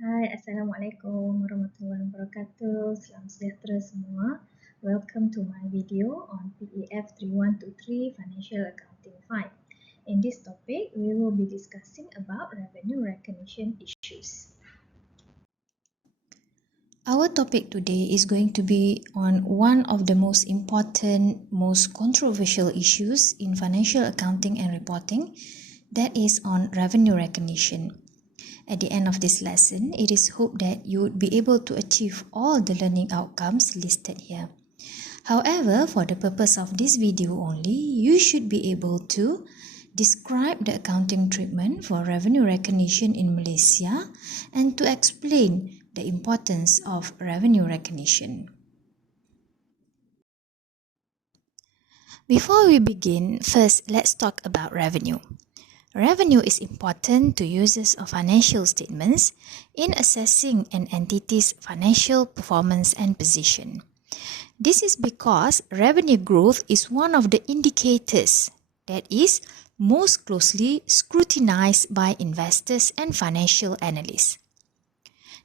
Hai, Assalamualaikum warahmatullahi wabarakatuh. Salam sejahtera semua. Welcome to my video on PEF 3123 Financial Accounting 5. In this topic, we will be discussing about revenue recognition issues. Our topic today is going to be on one of the most important, most controversial issues in financial accounting and reporting, that is on revenue recognition. At the end of this lesson, it is hoped that you would be able to achieve all the learning outcomes listed here. However, for the purpose of this video only, you should be able to describe the accounting treatment for revenue recognition in Malaysia and to explain the importance of revenue recognition. Before we begin, first let's talk about revenue. Revenue is important to users of financial statements in assessing an entity's financial performance and position. This is because revenue growth is one of the indicators that is most closely scrutinized by investors and financial analysts.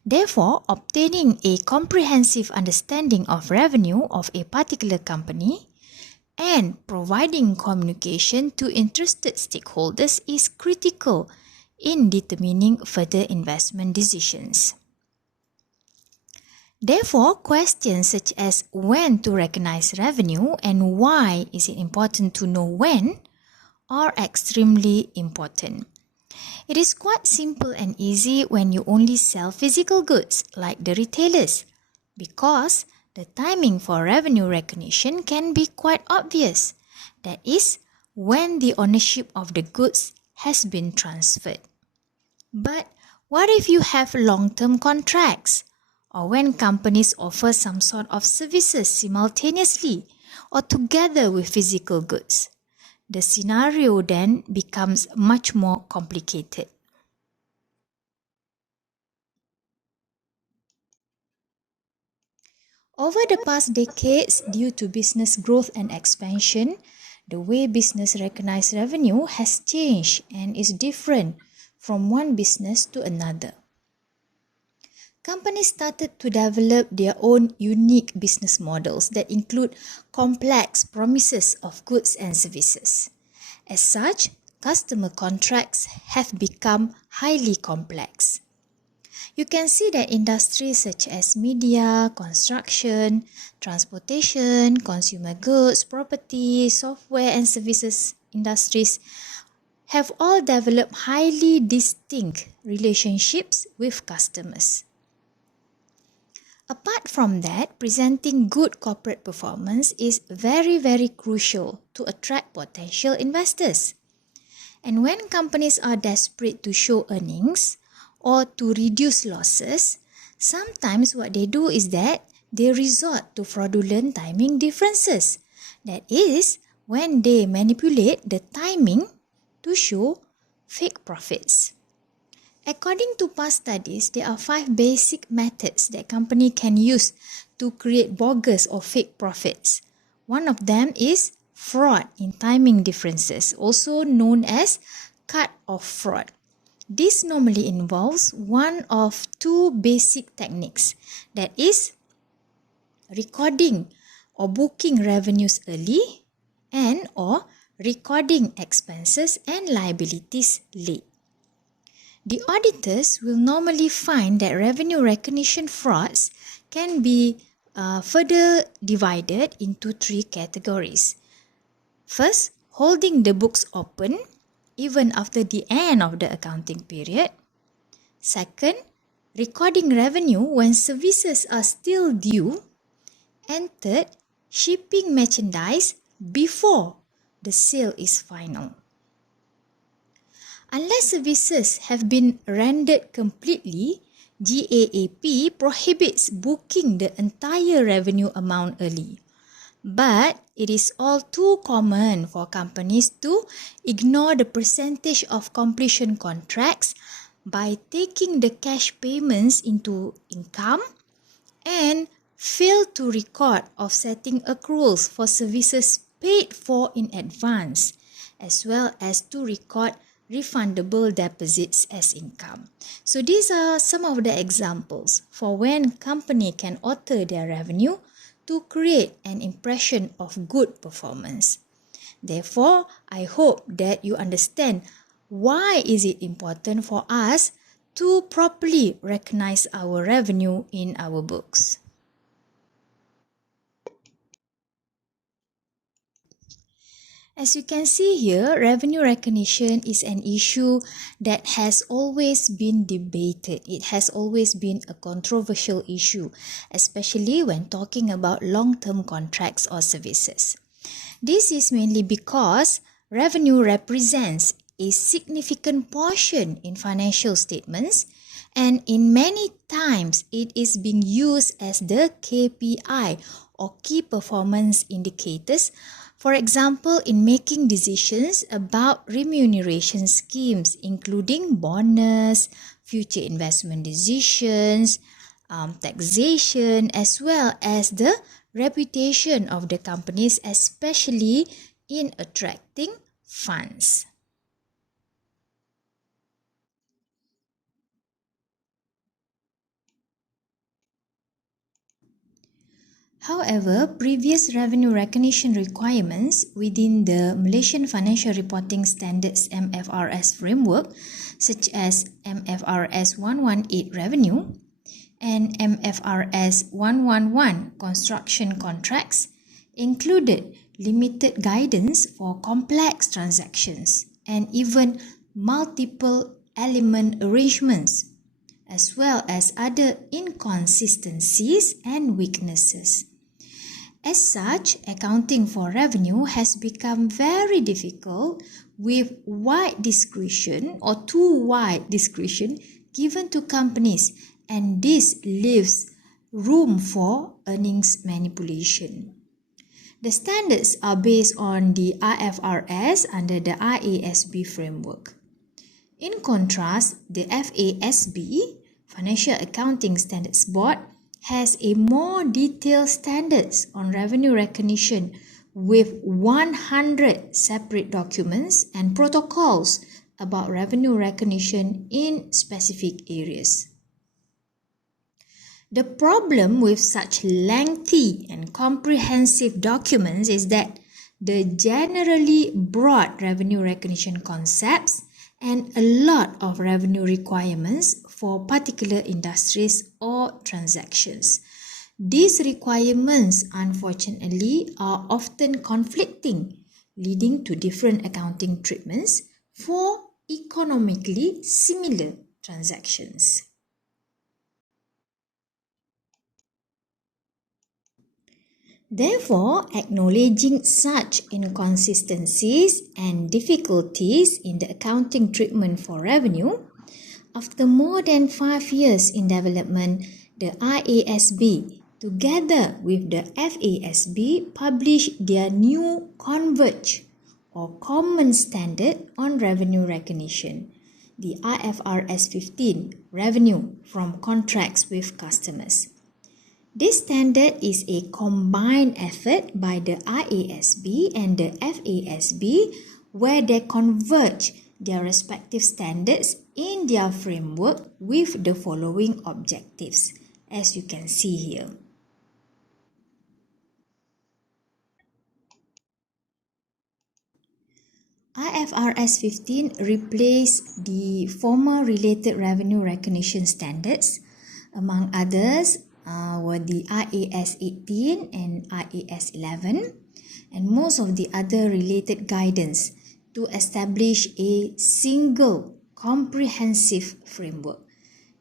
Therefore, obtaining a comprehensive understanding of revenue of a particular company and providing communication to interested stakeholders is critical in determining further investment decisions. Therefore, questions such as when to recognize revenue and why is it important to know when are extremely important. It is quite simple and easy when you only sell physical goods like the retailers, because the timing for revenue recognition can be quite obvious. That is, when the ownership of the goods has been transferred. But what if you have long-term contracts, or when companies offer some sort of services simultaneously or together with physical goods? The scenario then becomes much more complicated. Over the past decades, due to business growth and expansion, the way business recognize revenue has changed and is different from one business to another. Companies started to develop their own unique business models that include complex promises of goods and services. As such, customer contracts have become highly complex. You can see that industries such as media, construction, transportation, consumer goods, property, software and services industries have all developed highly distinct relationships with customers. Apart from that, presenting good corporate performance is very crucial to attract potential investors. And when companies are desperate to show earnings or to reduce losses, sometimes what they do is that they resort to fraudulent timing differences. That is, when they manipulate the timing to show fake profits. According to past studies, there are 5 basic methods that company can use to create bogus or fake profits. One of them is fraud in timing differences, also known as cut-off fraud. This normally involves one of 2 basic techniques, that is, recording or booking revenues early and or recording expenses and liabilities late. The auditors will normally find that revenue recognition frauds can be further divided into 3 categories. First, holding the books open even after the end of the accounting period. Second, recording revenue when services are still due. And third, shipping merchandise before the sale is final. Unless services have been rendered completely, GAAP prohibits booking the entire revenue amount early. But it is all too common for companies to ignore the percentage of completion contracts by taking the cash payments into income and fail to record offsetting accruals for services paid for in advance, as well as to record refundable deposits as income. So these are some of the examples for when company can alter their revenue to create an impression of good performance. Therefore, I hope that you understand why is it important for us to properly recognize our revenue in our books. As you can see here, revenue recognition is an issue that has always been debated. It has always been a controversial issue, especially when talking about long-term contracts or services. This is mainly because revenue represents a significant portion in financial statements, and in many times it is being used as the KPI or key performance indicators. For example, in making decisions about remuneration schemes, including bonus, future investment decisions, taxation, as well as the reputation of the companies, especially in attracting funds. However, previous revenue recognition requirements within the Malaysian Financial Reporting Standards MFRS framework, such as MFRS 118 revenue and MFRS 111 construction contracts, included limited guidance for complex transactions and even multiple element arrangements, as well as other inconsistencies and weaknesses. As such, accounting for revenue has become very difficult with wide discretion or too wide discretion given to companies, and this leaves room for earnings manipulation. The standards are based on the IFRS under the IASB framework. In contrast, the FASB, Financial Accounting Standards Board, has a more detailed standards on revenue recognition with 100 separate documents and protocols about revenue recognition in specific areas. The problem with such lengthy and comprehensive documents is that the generally broad revenue recognition concepts and a lot of revenue requirements for particular industries or transactions. These requirements, unfortunately, are often conflicting, leading to different accounting treatments for economically similar transactions. Therefore, acknowledging such inconsistencies and difficulties in the accounting treatment for revenue, after more than 5 years in development, the IASB, together with the FASB, published their new Converge or Common Standard on Revenue Recognition, the IFRS 15, Revenue from Contracts with Customers. This standard is a combined effort by the IASB and the FASB where they converge their respective standards in their framework with the following objectives, as you can see here. IFRS 15 replaced the former related revenue recognition standards. Among others were the IAS 18 and IAS 11, and most of the other related guidance to establish a single comprehensive framework.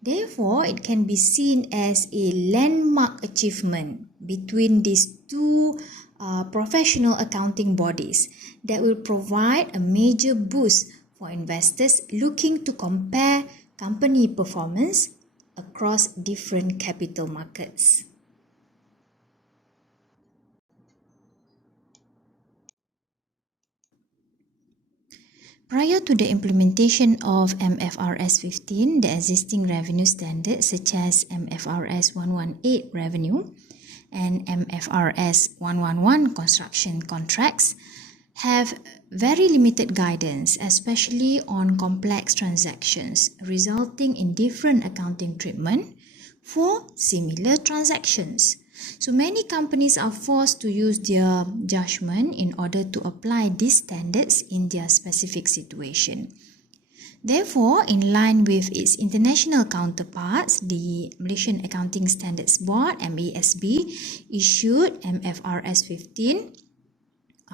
Therefore, it can be seen as a landmark achievement between these two professional accounting bodies that will provide a major boost for investors looking to compare company performance across different capital markets. Prior to the implementation of MFRS 15, the existing revenue standards such as MFRS 118 revenue and MFRS 111 construction contracts have very limited guidance, especially on complex transactions, resulting in different accounting treatment for similar transactions. So many companies are forced to use their judgment in order to apply these standards in their specific situation. Therefore, in line with its international counterparts, the Malaysian Accounting Standards Board (MASB) issued MFRS 15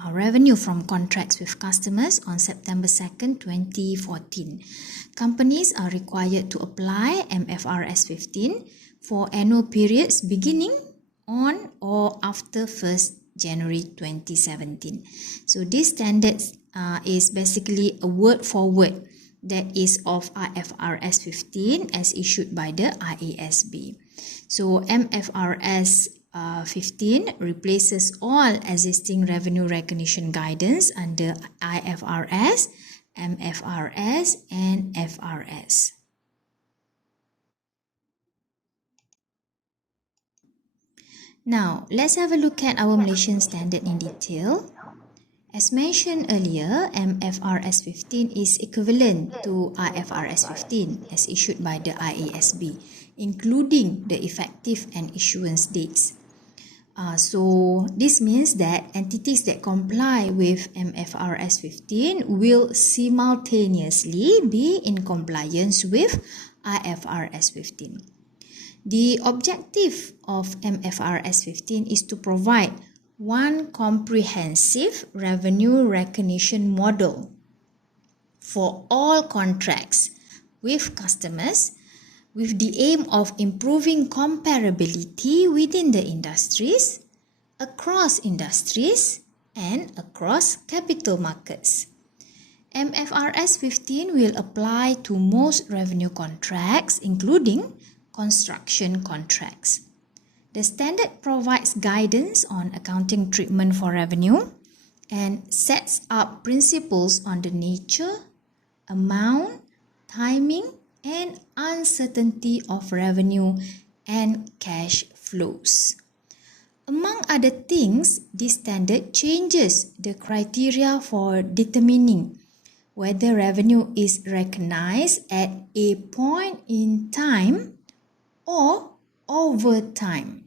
revenue from contracts with customers on September 2nd, 2014. Companies are required to apply MFRS 15 for annual periods beginning on or after 1st January 2017. So this standards is basically a word for word that is of IFRS 15 as issued by the IASB. So MFRS 15 replaces all existing revenue recognition guidance under IFRS, MFRS and FRS. Now, let's have a look at our Malaysian standard in detail. As mentioned earlier, MFRS 15 is equivalent to IFRS 15 as issued by the IASB, including the effective and issuance dates. So this means that entities that comply with MFRS 15 will simultaneously be in compliance with IFRS 15. The objective of MFRS 15 is to provide one comprehensive revenue recognition model for all contracts with customers with the aim of improving comparability within the industries, across industries, and across capital markets. MFRS 15 will apply to most revenue contracts, including construction contracts. The standard provides guidance on accounting treatment for revenue and sets up principles on the nature, amount, timing, and uncertainty of revenue and cash flows. Among other things, this standard changes the criteria for determining whether revenue is recognized at a point in time or over time.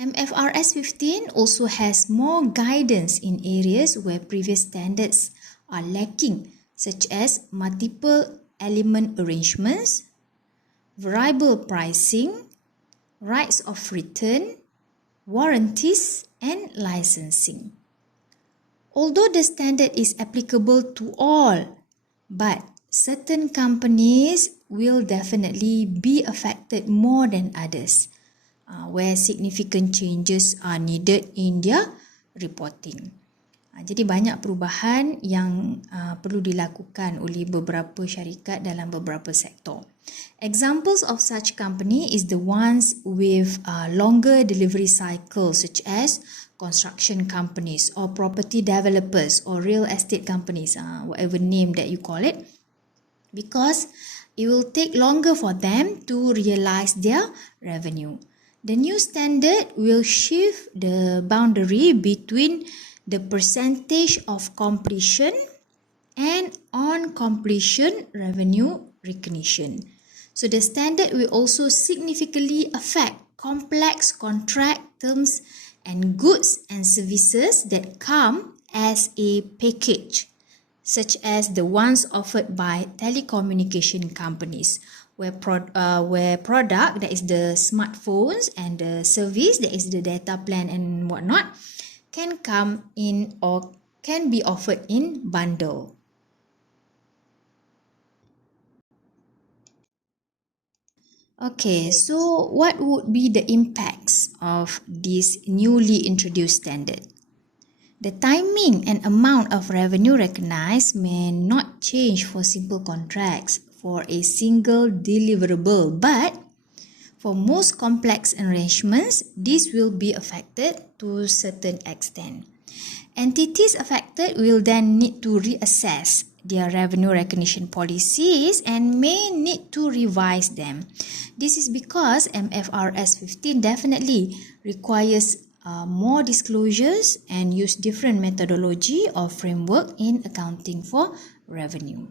MFRS 15 also has more guidance in areas where previous standards are lacking, such as multiple element arrangements, variable pricing, rights of return, warranties, and licensing. Although the standard is applicable to all, but certain companies will definitely be affected more than others, where significant changes are needed in their reporting. Jadi banyak perubahan yang perlu dilakukan oleh beberapa syarikat dalam beberapa sektor. Examples of such company is the ones with longer delivery cycles, such as construction companies or property developers or real estate companies, whatever name that you call it, because it will take longer for them to realize their revenue. The new standard will shift the boundary between the percentage of completion and on completion revenue recognition. So the standard will also significantly affect complex contract terms and goods and services that come as a package, such as the ones offered by telecommunication companies, where product, that is the smartphones, and the service, that is the data plan and whatnot, can come in or can be offered in bundle. Okay, so what would be the impacts of this newly introduced standard? The timing and amount of revenue recognized may not change for simple contracts for a single deliverable, but for most complex arrangements, this will be affected to a certain extent. Entities affected will then need to reassess their revenue recognition policies and may need to revise them. This is because MFRS 15 definitely requires more disclosures and use different methodology or framework in accounting for revenue.